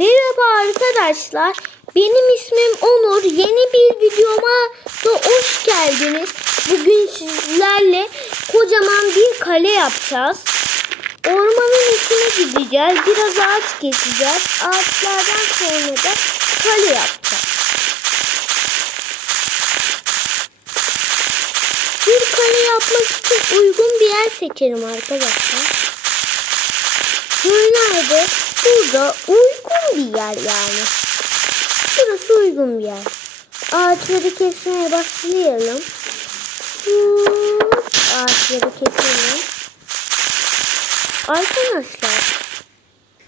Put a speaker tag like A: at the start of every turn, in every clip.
A: Merhaba arkadaşlar. Benim ismim Onur. Yeni bir videoma da hoş geldiniz. Bugün sizlerle kocaman bir kale yapacağız. Ormanın içine gideceğiz. Biraz ağaç keseceğiz. Ağaçlardan sonra da kale yapacağız. Bir kale yapmak için uygun bir yer seçelim arkadaşlar. Nerede? Burada uygun bir yer yani. Burası uygun bir yer. Ağaçları kesmeye başlayalım. Hop, Ağaçları keselim. Arkadaşlar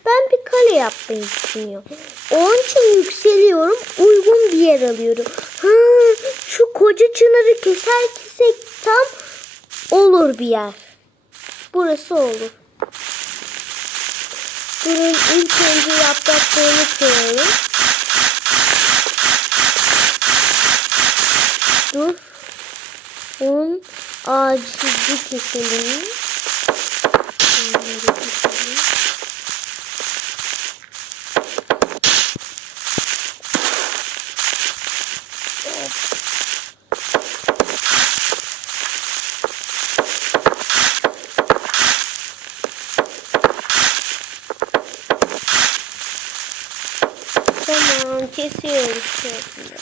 A: ben bir kale yapmayı düşünüyorum. Onun için yükseliyorum. Uygun bir yer alıyorum. Ha, şu koca çınarı keser kesek tam olur bir yer. Burası olur. Durun ilk önce yapraklarını koyalım. Dur. Un ağacı keselim. Bunları keselim. Tamam kesiyoruz şöyle.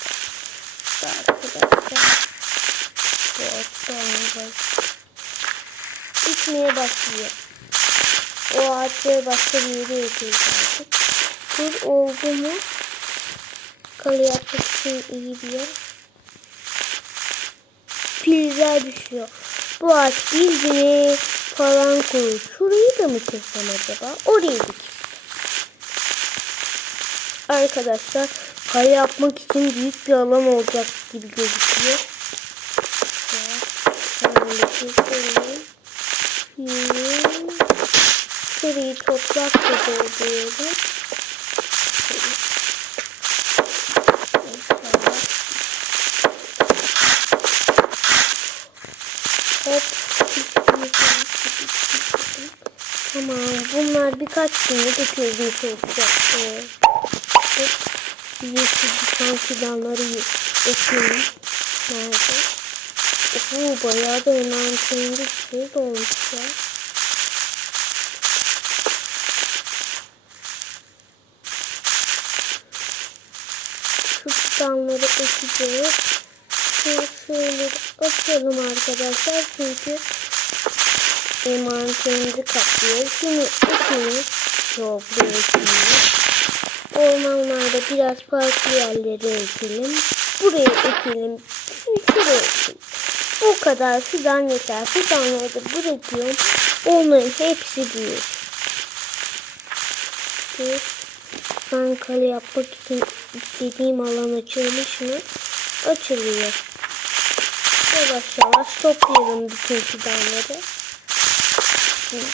A: Arkadaşlar. Evet tamam. Bitmeye başlıyor. O ağaçları başka bir yere ekiyoruz artık. Dur oldu mu? Kalı yapmak iyi bir yer. Filizler düşüyor. Bu ağaç bildiğini falan koyuyor. Şurayı da mı kessem acaba? Orayı da. Arkadaşlar kale yapmak için büyük bir alan olacak gibi gözüküyor. Şurayı toprakla dolduruyorum. Hop. Tamam. Bunlar birkaç günde dökülmüş olacak. Evet. Hop. Yeşil diken fidanları ekelim. Nerede? Oo, bayağı da enantiyonlu bir şey olmuş ya. Şu fidanları ekeceğiz. Şu şöyle açalım arkadaşlar. Çünkü enantiyonlu kaplıyor. Şunu ekelim. Yok ekelim. Ormanlarda biraz farklı yerlere ekelim. Buraya ekelim. Şuraya ekelim. Bu kadar fidan yeter. Fidanları da bırakıyorum. Onların hepsi büyür. Ben kale yapmak için istediğim alan açılmış mı? Açılıyor. Yavaş yavaş toplayalım bütün fidanları.